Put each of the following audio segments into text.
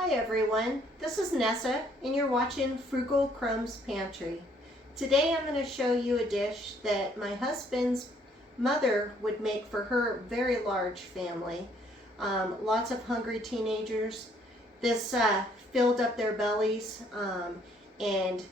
Hi everyone, this is Nessa and you're watching Frugal Crumbs Pantry. Today I'm going to show you a dish that my husband's mother would make for her very large family. Lots of hungry teenagers. This filled up their bellies and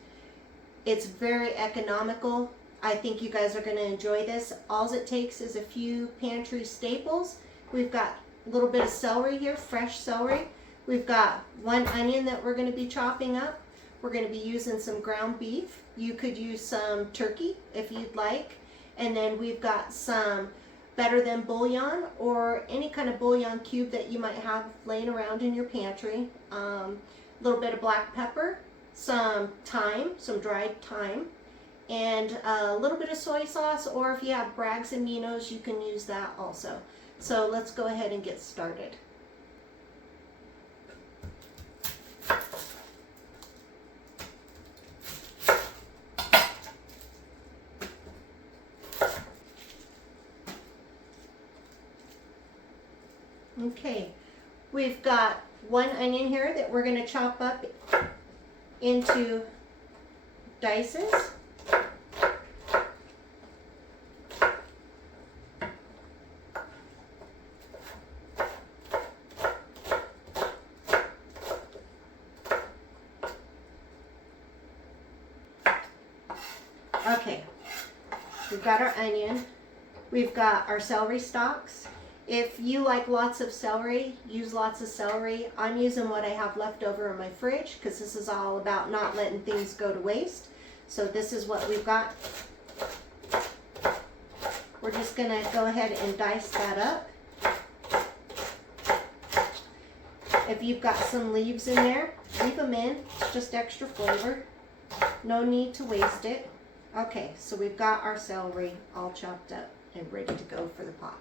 it's very economical. I think you guys are going to enjoy this. All it takes is a few pantry staples. We've got a little bit of celery here, fresh celery. We've got one onion that we're going to be chopping up. We're going to be using some ground beef. You could use some turkey if you'd like. And then we've got some better than bouillon or any kind of bouillon cube that you might have laying around in your pantry. A little bit of black pepper, some thyme, some dried thyme, and a little bit of soy sauce, or if you have Bragg's aminos, you can use that also. So let's go ahead and get started. Okay, we've got one onion here that we're going to chop up into dices. Okay, we've got our onion, we've got our celery stalks. If you like lots of celery, use lots of celery. I'm using what I have left over in my fridge because this is all about not letting things go to waste. So this is what we've got. We're just going to go ahead and dice that up. If you've got some leaves in there, leave them in. It's just extra flavor. No need to waste it. Okay, so we've got our celery all chopped up and ready to go for the pot.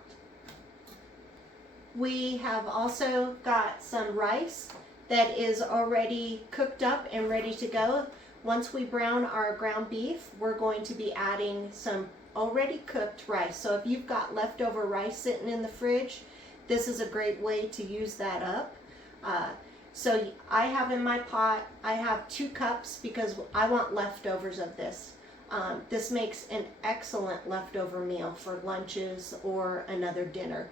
We have also got some rice that is already cooked up and ready to go. Once we brown our ground beef, we're going to be adding some already cooked rice. So if you've got leftover rice sitting in the fridge, this is a great way to use that up. So I have in my pot, I have 2 cups because I want leftovers of this. This makes an excellent leftover meal for lunches or another dinner.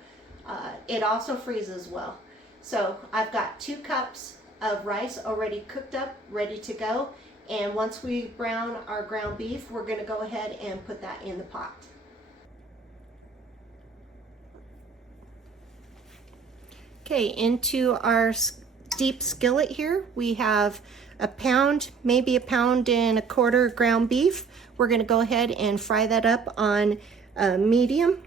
It also freezes well. So I've got 2 cups of rice already cooked up, ready to go. And once we brown our ground beef, we're going to go ahead and put that in the pot. Okay, into our deep skillet here, we have a pound, maybe 1.25 pounds ground beef. We're going to go ahead and fry that up on medium.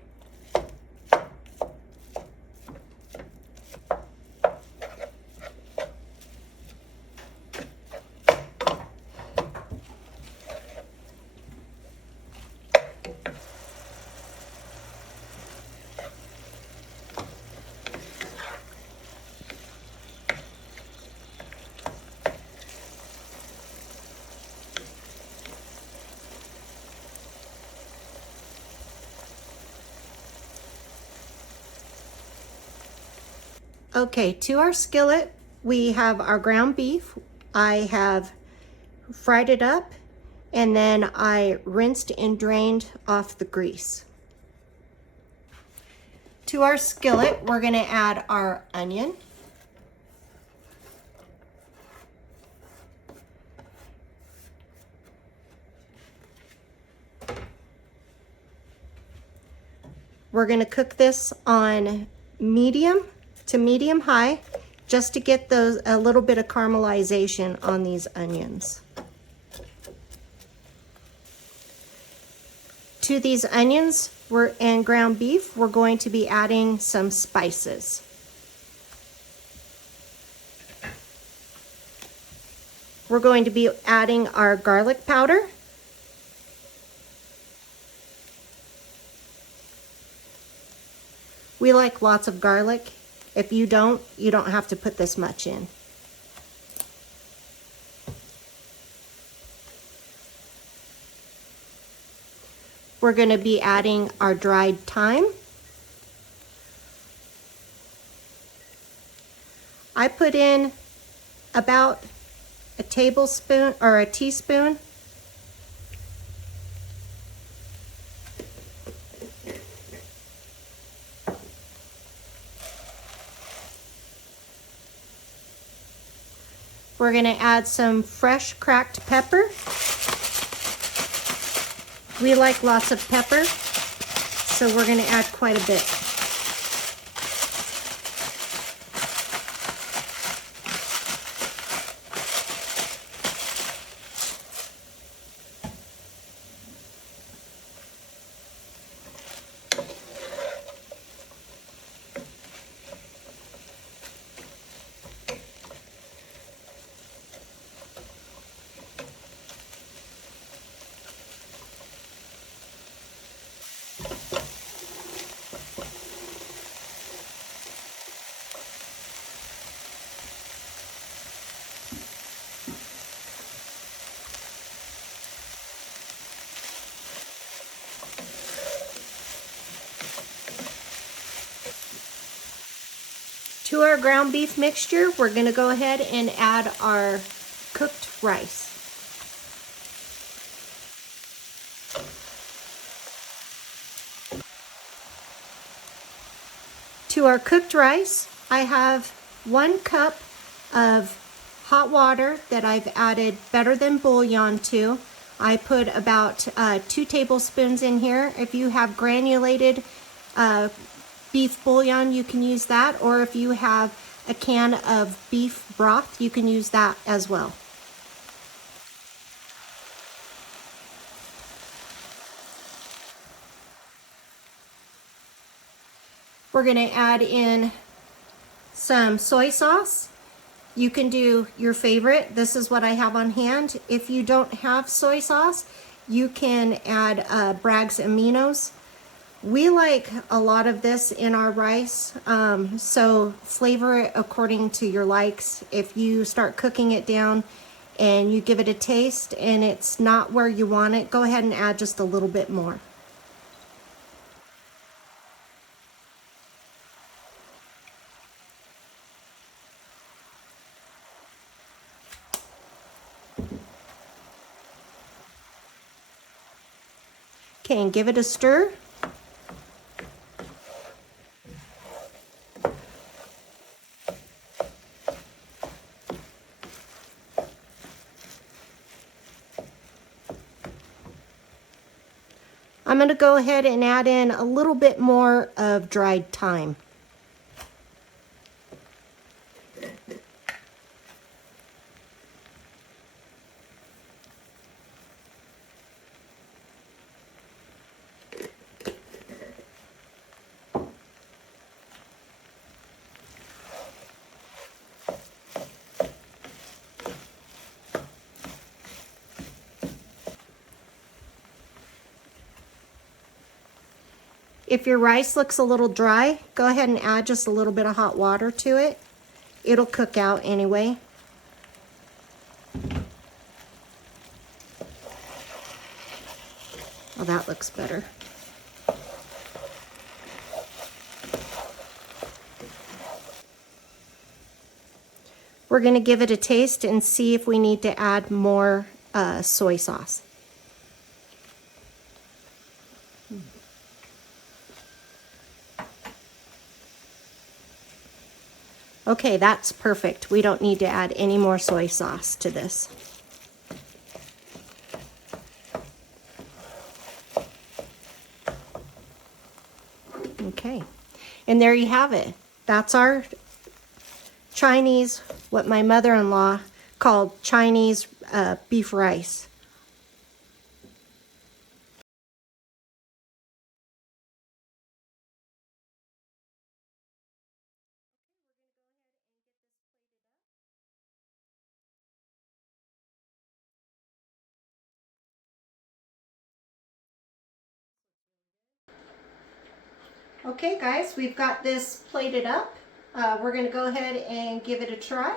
Okay, to our skillet, we have our ground beef. I have fried it up and then I rinsed and drained off the grease. To our skillet, we're going to add our onion. We're going to cook this on medium to medium high just to get those a little bit of caramelization on these onions. To these onions and ground beef, we're going to be adding some spices. We're going to be adding our garlic powder. We like lots of garlic. If you don't have to put this much in. We're going to be adding our dried thyme. I put in about a tablespoon or a teaspoon. We're going to add some fresh cracked pepper. We like lots of pepper, so we're going to add quite a bit. To our ground beef mixture, we're going to go ahead and add our cooked rice. To our cooked rice, I have 1 cup of hot water that I've added better than bouillon to. I put about 2 tablespoons in here. If you have granulated beef bouillon, you can use that, or if you have a can of beef broth, you can use that as well. We're going to add in some soy sauce. You can do your favorite. This is what I have on hand. If you don't have soy sauce, you can add Bragg's aminos. We like a lot of this in our rice, so flavor it according to your likes. If you start cooking it down and you give it a taste and it's not where you want it, go ahead and add just a little bit more. Okay, and give it a stir. I'm going to go ahead and add in a little bit more of dried thyme. If your rice looks a little dry, go ahead and add just a little bit of hot water to it. It'll cook out anyway. Oh, that looks better. We're going to give it a taste and see if we need to add more soy sauce. Okay, that's perfect. We don't need to add any more soy sauce to this. Okay, and there you have it. That's our Chinese, what my mother-in-law called Chinese beef rice. Okay guys, we've got this plated up. We're going to go ahead and give it a try.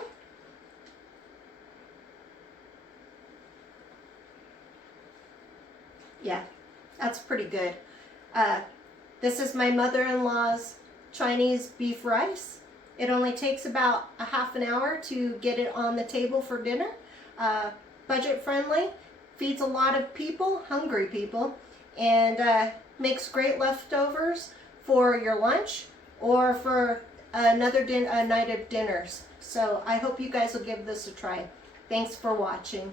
Yeah, that's pretty good. This is my mother-in-law's Chinese beef rice, It only takes about a half an hour to get it on the table for dinner. Budget friendly, feeds a lot of people, hungry people, and makes great leftovers for your lunch or for another night of dinners. So I hope you guys will give this a try. Thanks for watching.